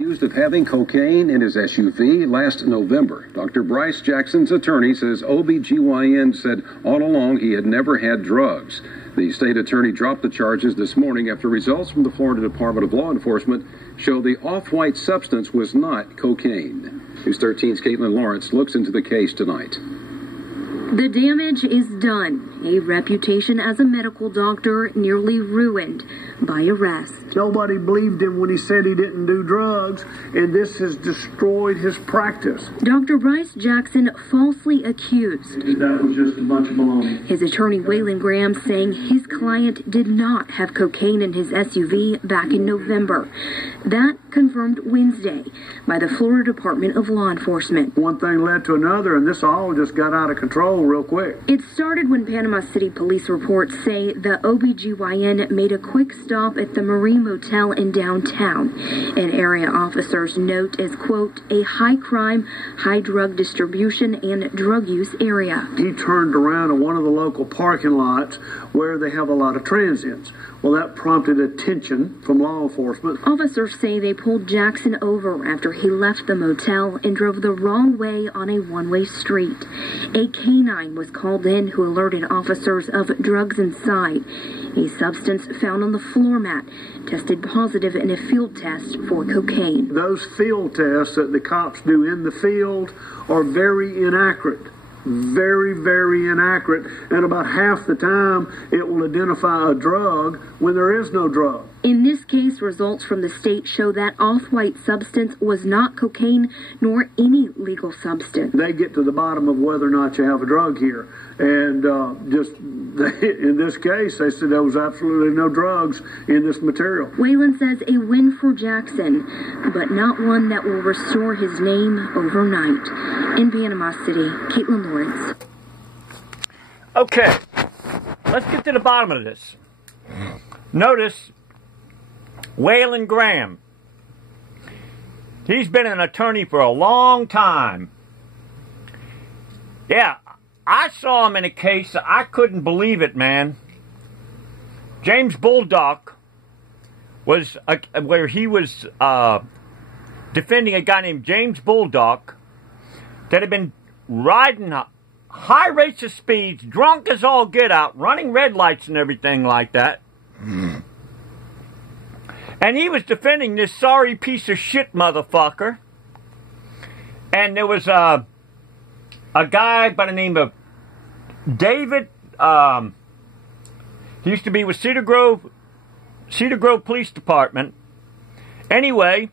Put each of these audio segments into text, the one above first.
Accused of having cocaine in his SUV last November. Dr. Bryce Jackson's attorney says OBGYN said all along he had never had drugs. The state attorney dropped the charges this morning after results from the Florida Department of Law Enforcement show the off-white substance was not cocaine. News 13's Caitlin Lawrence looks into the case tonight. The damage is done. A reputation as a medical doctor nearly ruined by arrest. Nobody believed him when he said he didn't do drugs, and this has destroyed his practice. Dr. Bryce Jackson falsely accused. That was just a bunch of baloney. His attorney Waylon Graham saying his client did not have cocaine in his SUV back in November. That confirmed Wednesday by the Florida Department of Law Enforcement. One thing led to another, and this all just got out of control real quick. It started when Panama City police reports say the OBGYN made a quick stop at the Marine Motel in downtown, an area officers note as, quote, a high crime, high drug distribution and drug use area. He turned around in one of the local parking lots where they have a lot of transients. Well, that prompted attention from law enforcement. Officers say they pulled Jackson over after he left the motel and drove the wrong way on a one-way street. A canine was called in who alerted officers of drugs inside. A substance found on the floor mat tested positive in a field test for cocaine. Those field tests that the cops do in the field are very inaccurate. Very, very inaccurate, and about half the time it will identify a drug when there is no drug. In this case, results from the state show that off-white substance was not cocaine nor any legal substance. They get to the bottom of whether or not you have a drug here, and in this case, they said there was absolutely no drugs in this material. Waylon says a win for Jackson, but not one that will restore his name overnight. In Panama City, Caitlin Lawrence. Okay, let's get to the bottom of this. Notice Waylon Graham. He's been an attorney for a long time. Yeah, I saw him in a case. I couldn't believe it, man. James Bulldog was where he was defending a guy named James Bulldog that had been riding high rates of speeds, drunk as all get out, running red lights and everything like that. And he was defending this sorry piece of shit motherfucker. And there was a guy by the name of David. He used to be with Cedar Grove Police Department. Anyway,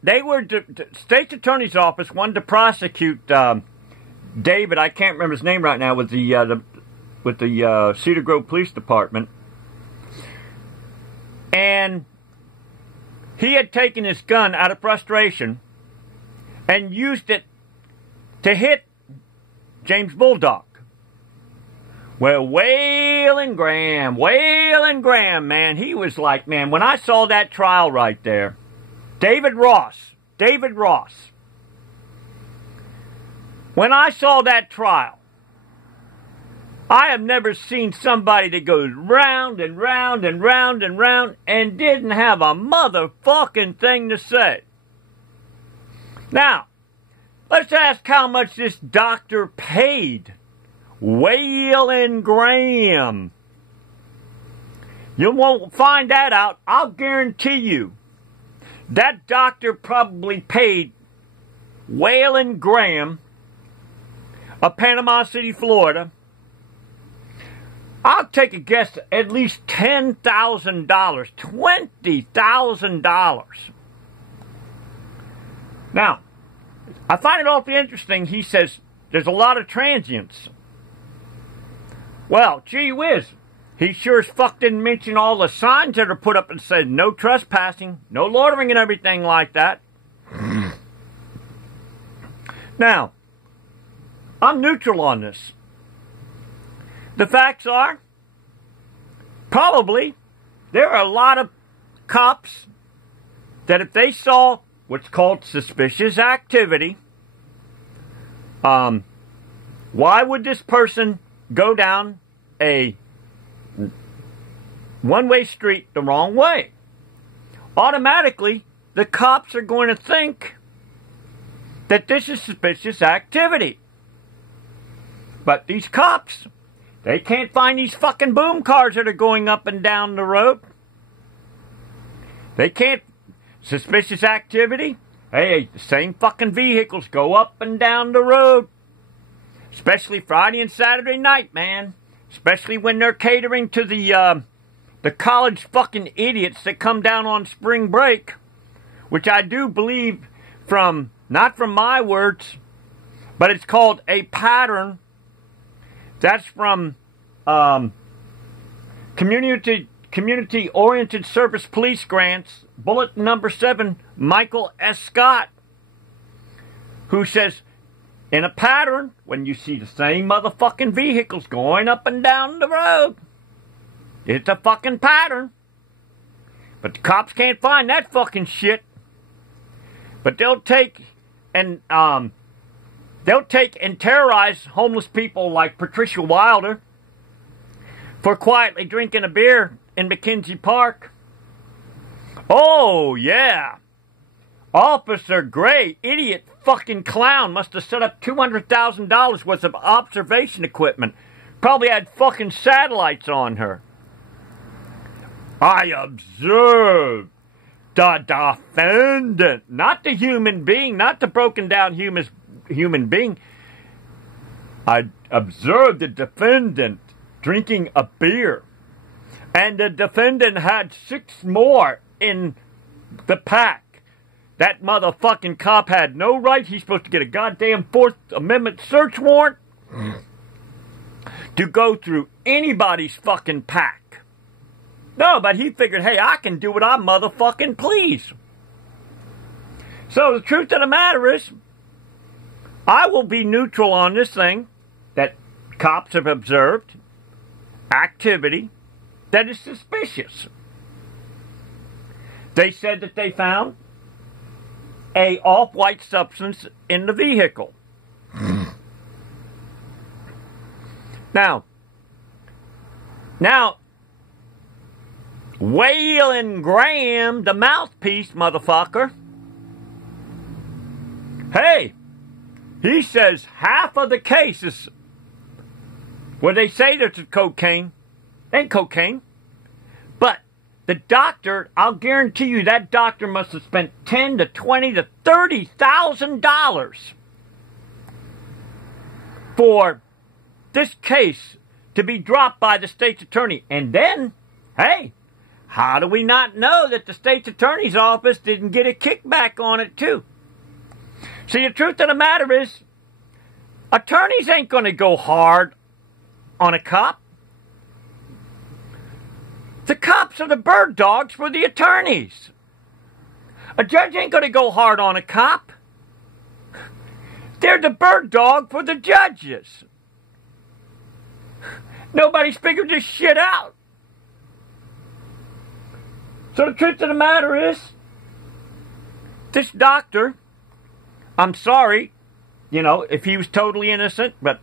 they were the state's attorney's office wanted to prosecute David. I can't remember his name right now with the Cedar Grove Police Department. And he had taken his gun out of frustration and used it to hit James Bulldog. Well, Waylon Graham, man, he was like, man, when I saw that trial right there, David Ross. When I saw that trial, I have never seen somebody that goes round and round and round and round and didn't have a motherfucking thing to say. Now, let's ask how much this doctor paid Waylon Graham. You won't find that out. I'll guarantee you. That doctor probably paid Waylon Graham of Panama City, Florida. I'll take a guess at least $10,000, $20,000. Now, I find it awfully interesting. He says there's a lot of transients. Well, gee whiz. He sure as fuck didn't mention all the signs that are put up and said no trespassing, no loitering and everything like that. Now, I'm neutral on this. The facts are, probably, there are a lot of cops that if they saw what's called suspicious activity, why would this person go down a one-way street the wrong way? automatically the cops are going to think that this is suspicious activity. But these cops, they can't find these fucking boom cars that are going up and down the road. They can't. Suspicious activity? Hey, the same fucking vehicles go up and down the road. Especially Friday and Saturday night, man. Especially when they're catering to the college fucking idiots that come down on spring break. Which I do believe from, not from my words, but it's called a pattern. That's from Community-Oriented Service Police Grants, bulletin number 7, Michael S. Scott, who says, in a pattern, when you see the same motherfucking vehicles going up and down the road, it's a fucking pattern. But the cops can't find that fucking shit. But they'll take and terrorize homeless people like Patricia Wilder for quietly drinking a beer in McKenzie Park. Oh, yeah. Officer Gray, idiot fucking clown, must have set up $200,000 worth of observation equipment. Probably had fucking satellites on her. I observed the defendant, not the human being, not the broken down human being. I observed the defendant drinking a beer. And the defendant had 6 more in the pack. That motherfucking cop had no right. He's supposed to get a goddamn 4th Amendment search warrant to go through anybody's fucking pack. No, but he figured, hey, I can do what I motherfucking please. So the truth of the matter is, I will be neutral on this thing that cops have observed activity that is suspicious. They said that they found a off-white substance in the vehicle. Now, Waylon Graham, the mouthpiece motherfucker, hey, he says half of the cases where they say there's cocaine, ain't cocaine, but the doctor, I'll guarantee you that doctor must have spent $10,000 to $20,000 to $30,000 for this case to be dropped by the state's attorney. And then, hey, how do we not know that the state's attorney's office didn't get a kickback on it too? See, the truth of the matter is, attorneys ain't going to go hard on a cop. The cops are the bird dogs for the attorneys. A judge ain't going to go hard on a cop. They're the bird dog for the judges. Nobody's figured this shit out. So the truth of the matter is, this doctor, I'm sorry, if he was totally innocent, but,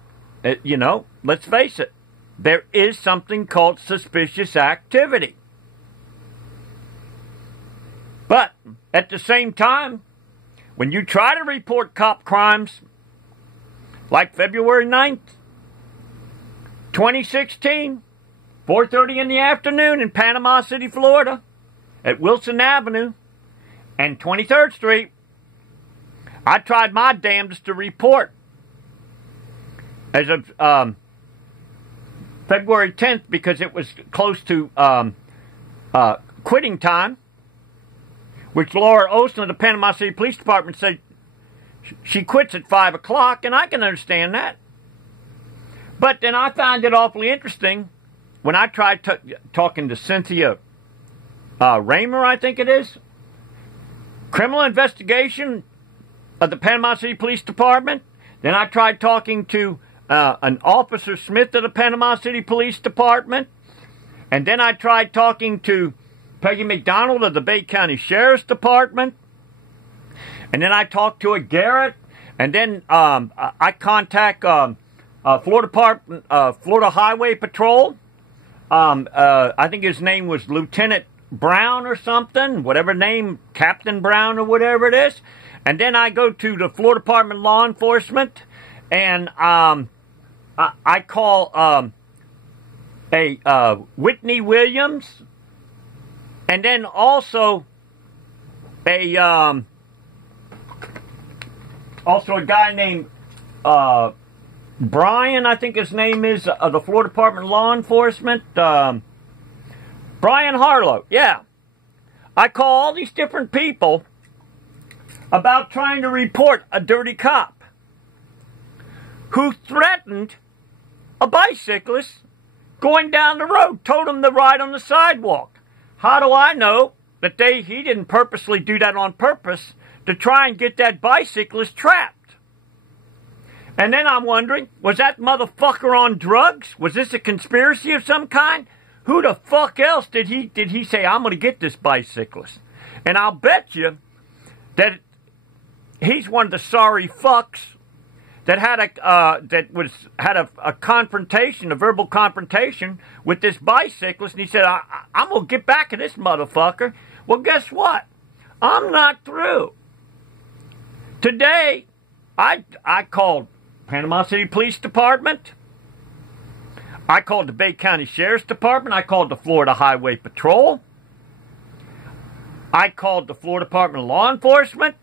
let's face it, there is something called suspicious activity. But at the same time, when you try to report cop crimes, like February 9th, 2016, 4:30 in the afternoon in Panama City, Florida, at Wilson Avenue and 23rd Street, I tried my damnedest to report as of February 10th because it was close to quitting time, which Laura Olson of the Panama City Police Department said she quits at 5 o'clock, and I can understand that. But then I found it awfully interesting when I tried talking to Cynthia Raymer, I think it is, criminal investigation of the Panama City Police Department. Then I tried talking to an Officer Smith of the Panama City Police Department. And then I tried talking to Peggy McDonald of the Bay County Sheriff's Department. And then I talked to a Garrett. And then I contact Florida Highway Patrol. I think his name was Lieutenant Brown or something, whatever name, Captain Brown or whatever it is. And then I go to the Florida Department of Law Enforcement, and I call Whitney Williams, and then also a guy named Brian, I think his name is, of the Florida Department of Law Enforcement. Brian Harlow, yeah. I call all these different people about trying to report a dirty cop who threatened a bicyclist going down the road, told him to ride on the sidewalk. How do I know that he didn't purposely do that on purpose to try and get that bicyclist trapped? And then I'm wondering, was that motherfucker on drugs? Was this a conspiracy of some kind? Who the fuck else did he say, I'm going to get this bicyclist? And I'll bet you that he's one of the sorry fucks that had a confrontation, a verbal confrontation with this bicyclist, and he said, I'm going to get back at this motherfucker. Well, guess what? I'm not through. Today, I called Panama City Police Department. I called the Bay County Sheriff's Department. I called the Florida Highway Patrol. I called the Florida Department of Law Enforcement.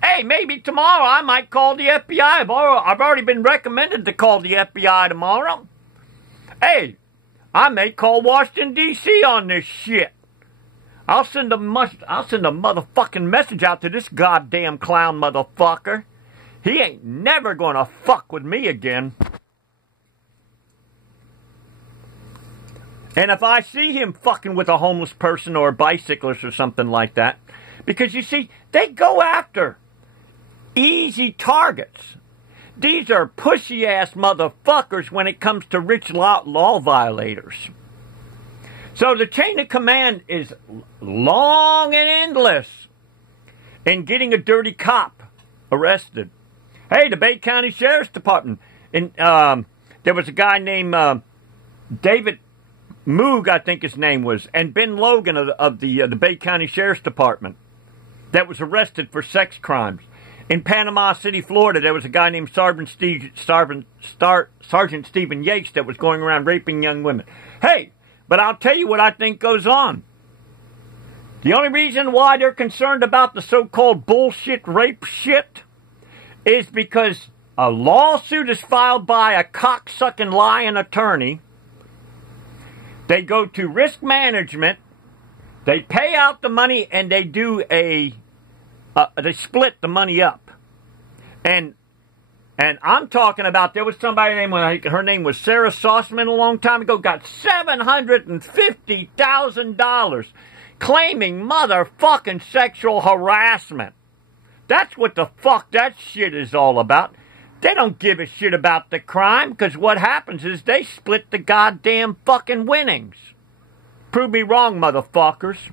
Hey, maybe tomorrow I might call the FBI. I've already been recommended to call the FBI tomorrow. Hey, I may call Washington, D.C. on this shit. I'll send a motherfucking message out to this goddamn clown motherfucker. He ain't never gonna fuck with me again. And if I see him fucking with a homeless person or a bicyclist or something like that, because you see, they go after easy targets. These are pushy-ass motherfuckers when it comes to rich law violators. So the chain of command is long and endless in getting a dirty cop arrested. Hey, the Bay County Sheriff's Department, there was a guy named David Moog, I think his name was, and Ben Logan of the Bay County Sheriff's Department that was arrested for sex crimes. In Panama City, Florida, there was a guy named Sergeant Stephen Yates that was going around raping young women. Hey, but I'll tell you what I think goes on. The only reason why they're concerned about the so-called bullshit rape shit is because a lawsuit is filed by a cocksucking lying attorney. They go to risk management, they pay out the money, and they do they split the money up. And I'm talking about, there was somebody named, her name was Sarah Sauceman a long time ago, got $750,000 claiming motherfucking sexual harassment. That's what the fuck that shit is all about. They don't give a shit about the crime, because what happens is they split the goddamn fucking winnings. Prove me wrong, motherfuckers.